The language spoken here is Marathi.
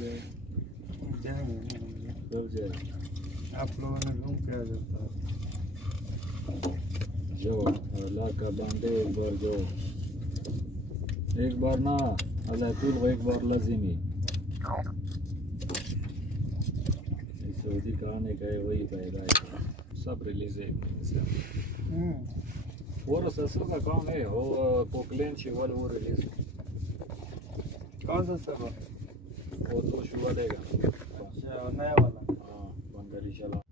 जाए जाएंगे कब जाए आप लोगों ने घूम के आ जाता है जो अल्लाह का बांधे एक बार ना अल्लाह तुल एक बार लाजिमी सऊदी का आने का है वही पाएगा सब रिलीज है और ससुर का काम है वो पोकलेन शिवल वो रिलीज कौन सा सब वो तो शुरू देगा अच्छा नया वाला हाँ बंगाली चला